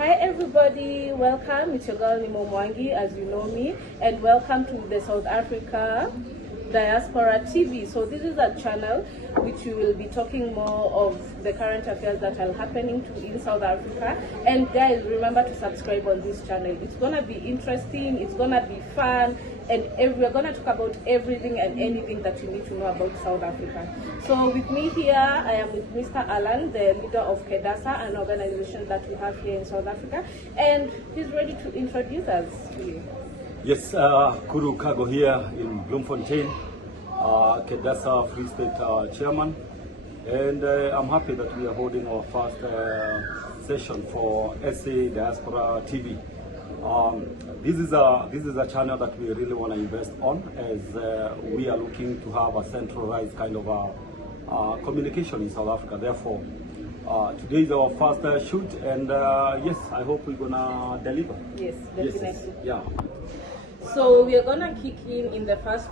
Hi everybody, welcome. It's your girl Nimo Mwangi, as you know me, and welcome to the South Africa Diaspora TV. So this is a channel which we will be talking more of the current affairs that are happening in South Africa. And guys, remember to subscribe on this channel. It's gonna be interesting, it's gonna be fun, and we're gonna talk about everything and anything that you need to know about South Africa. So with me here, I am with Mr. Alan, the leader of KEDASA, an organization that we have here in South Africa, and he's ready to introduce us to you. Yes, Kuru Kago here in Bloemfontein, KEDASA Free State Chairman, and I'm happy that we are holding our first session for SA Diaspora TV. This is a channel that we really want to invest on, as we are looking to have a centralized kind of communication in South Africa. Therefore, today is our first shoot, and yes, I hope we're gonna deliver. Yes, definitely. Yes, yeah. So we are gonna kick in the first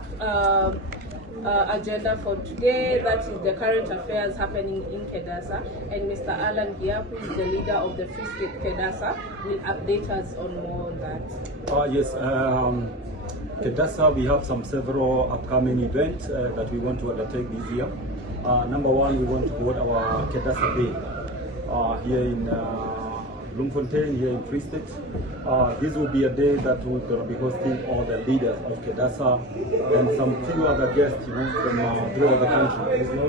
agenda for today. That is the current affairs happening in KEDASA, and Mr. Alan here, who is the leader of the Free State KEDASA, will update us on more on that. Yes, KEDASA, we have several upcoming events that we want to undertake this year. Number one, we want to hold our KEDASA Day here in Bloemfontein, here in Free State. This will be a day that we're going to be hosting all the leaders of KEDASA and some few other guests, from throughout the country who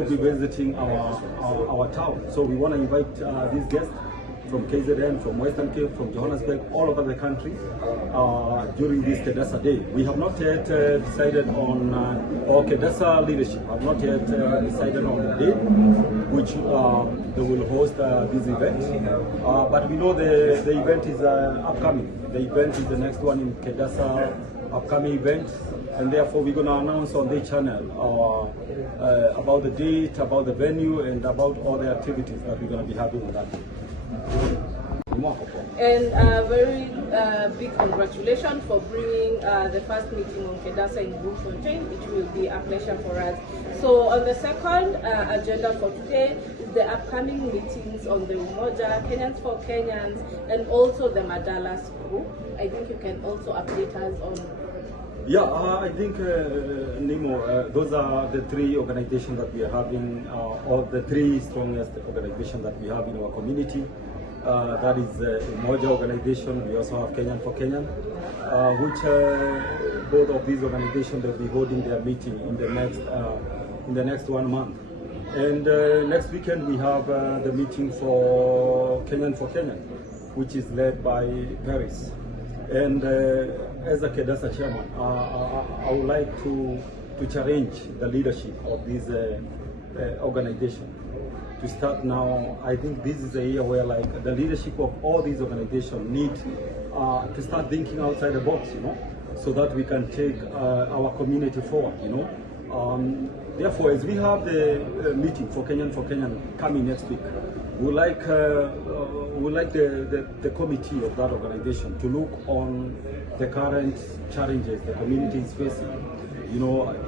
will be visiting our town. So we want to invite these guests from KZN, from Western Cape, from Johannesburg, all over the country during this KEDASA Day. We have not yet decided on, our KEDASA leadership have not yet decided on the day which they will host this event. But we know the event is upcoming. The event is the next one in KEDASA upcoming event, and therefore we're going to announce on the channel about the date, about the venue, and about all the activities that we're going to be having on that day. And very big congratulations for bringing the first meeting on KEDASA in Bloemfontein. It will be a pleasure for us. So on the second agenda for today is the upcoming meetings on the Umoja, Kenyans for Kenyans, and also the Madalas group. I think you can also update us on. Yeah, I think, Nimo, those are the three organizations that we are having, or the three strongest organizations that we have in our community. That is Umoja organization. We also have Kenyan for Kenyan, which both of these organizations will be holding their meeting in the next 1 month. And next weekend we have the meeting for Kenyan, which is led by Paris. And as a KEDASA chairman, I would like to challenge the leadership of this organization. To start now, I think this is a year where, like, the leadership of all these organizations need to start thinking outside the box, so that we can take our community forward, Therefore, as we have the meeting for Kenyan coming next week, we like the committee of that organization to look on the current challenges the community is facing.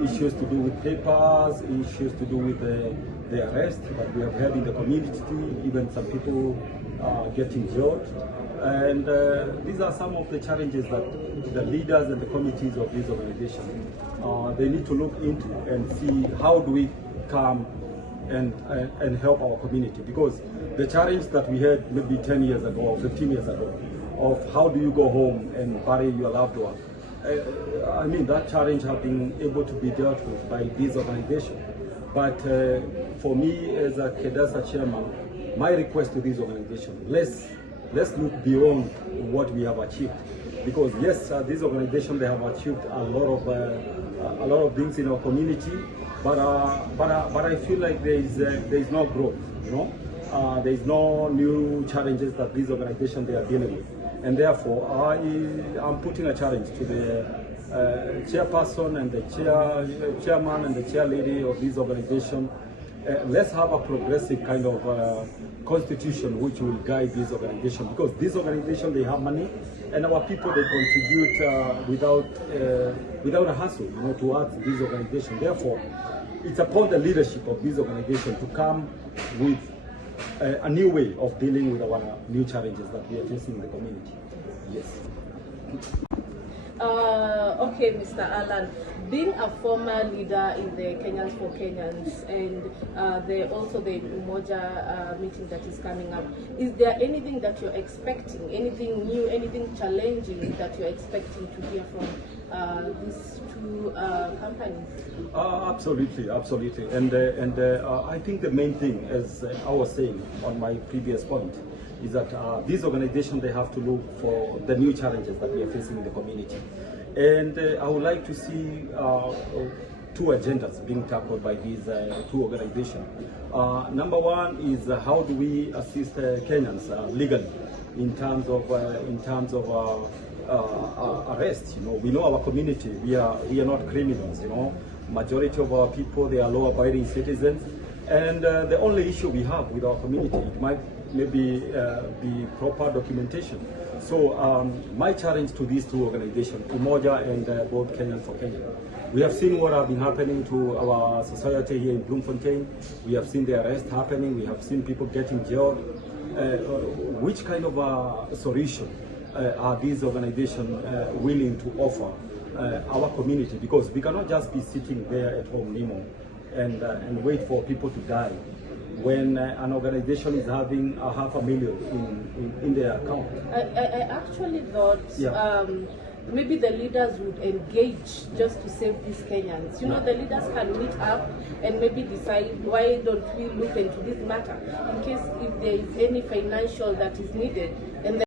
Issues to do with papers, issues to do with the arrest that we have had in the community, even some people getting jailed. And these are some of the challenges that the leaders and the committees of these organizations, they need to look into and see how do we come and help our community. Because the challenge that we had maybe 10 years ago or 15 years ago of how do you go home and bury your loved one, I mean, that challenge has been able to be dealt with by these organizations. But for me, as a KEDASA chairman, my request to this organization, let's look beyond what we have achieved. Because yes, this organization, they have achieved a lot of things in our community, but I feel like there is no growth. There is no new challenges that these organizations they are dealing with. And therefore, I'm putting a challenge to the chairperson and the chairman and the chair lady of this organization. Let's have a progressive kind of constitution which will guide this organization, because this organization, they have money, and our people, they contribute without a hassle, towards this organization. Therefore, it's upon the leadership of this organization to come with a new way of dealing with our new challenges that we are facing in the community. Yes. Okay, Mr. Alan, being a former leader in the Kenyans for Kenyans and also the Umoja meeting that is coming up, is there anything that you're expecting, anything new, anything challenging that you're expecting to hear from these two companies? Absolutely. And I think the main thing, as I was saying on my previous point, is that these organizations, they have to look for the new challenges that we are facing in the community. And I would like to see two agendas being tackled by these two organizations. Number one is how do we assist Kenyans legally in terms of arrest. You know, we know our community, we are not criminals. You know, majority of our people, they are law-abiding citizens. And the only issue we have with our community, it might maybe be proper documentation. So my challenge to these two organizations, Umoja and both Kenyan for Kenya, we have seen what have been happening to our society here in Bloemfontein. We have seen the arrest happening. We have seen people getting jailed. Which kind of a solution are these organizations willing to offer our community? Because we cannot just be sitting there at home, Nemo, and wait for people to die when an organization is having $500,000 in their account. I actually thought maybe the leaders would engage just to save these Kenyans. You know, the leaders can meet up and maybe decide, why don't we look into this matter in case if there is any financial that is needed, and